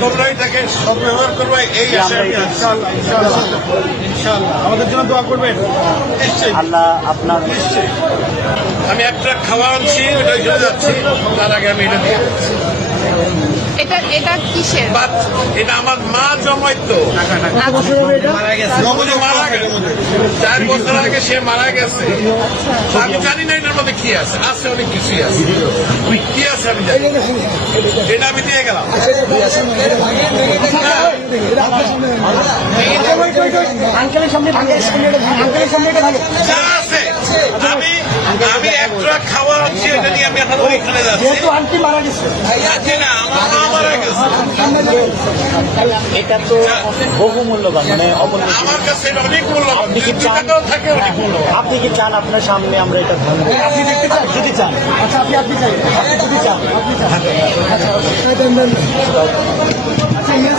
তোমরা এটাকে সদ্ব্যবহার করবে এই আমাদের জন্য দোয়া করবেন। নিশ্চয়ই। আল্লাহ আপনার নিশ্চয়ই। আমি একটা খাওয়া আনছি ওটা চলে যাচ্ছি। তার আগে আমি এটা দিয়ে। এটা এটা কিসের? এটা আমার মা জমাইতো। মারা গেছে। চার বছর আগে সে মারা গেছে। আমি জানি না এটার মধ্যে কি আছে। আছে অনেক কিছুই আছে। কি আছে আমি জানি এটা আমি দিয়ে গেলাম। আমি একটা খাওয়া আনছি এটা যেহেতু আন্টি মারা গেছে। তো বহু মূল্যবান মানে অমূল্য আপনি কি চান? আপনি কি আপনার সামনে আমরা এটা ভাঙবো আপনি দেখতে চান? যদি চান। আচ্ছা আপনি আপনি চাই। আপনি যদি চান আপনি চান। আচ্ছা আচ্ছা আচ্ছা ইয়ে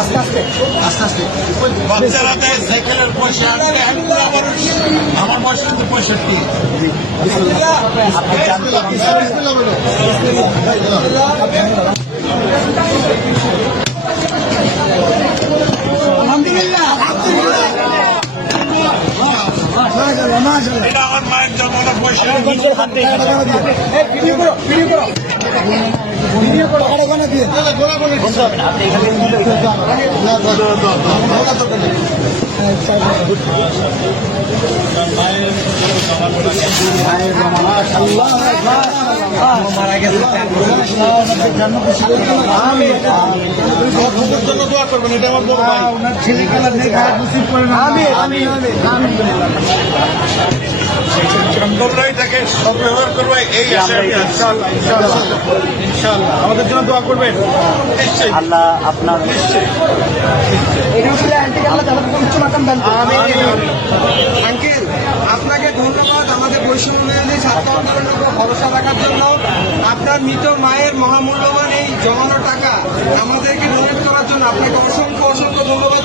আস্তে আস্তে আস্তে আস্তে। বাচ্চারা সাইকেলের পয়সা আনতে আনতে আমার আমার বয়স কিন্তু পঁয়ষট্টি এটা আমার মায়ের জন্মটা পঁয়ষট্টি নিজের হাতে এখানে এই ভিডিও করো ভিডিও করো ভিডিও করো টাকাটা ওখানে দিয়ে বলতে হবে না আপনি এখানে তুলে মারা গেছে জন্য দোয়া করবেন এটা আমার বড় ভাই ওনার ছেলে খেলা দেখে আমি আমি আমি তোমরা এটাকে সদ্ব্যবহার করবে এই আশা আমি আছি। ইনশাআল্লাহ ইনশাআল্লাহ। ইনশাআল্লাহ। আমাদের জন্য দোয়া করবেন। নিশ্চয়ই। আল্লাহ আপনার নিশ্চয়ই। আঙ্কেল আপনাকে ধন্যবাদ। আমাদের বৈষম্য বিরোধী ছাত্র আন্দোলনের উপর ভরসা রাখার জন্য আপনার মৃত মায়ের মহামূল্যবান এই জমানো টাকা আমাদেরকে ডোনেট করার জন্য আপনাকে অসংখ্য অসংখ্য ধন্যবাদ।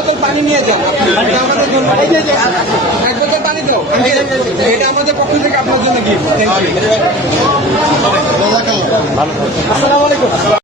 পানি নিয়ে যাও। এটা আমাদের জন্য এক বোতল পানি দাও। এটা আমাদের পক্ষ থেকে আপনার জন্য গিফট থ্যাংক আসসালামু আলাইকুম।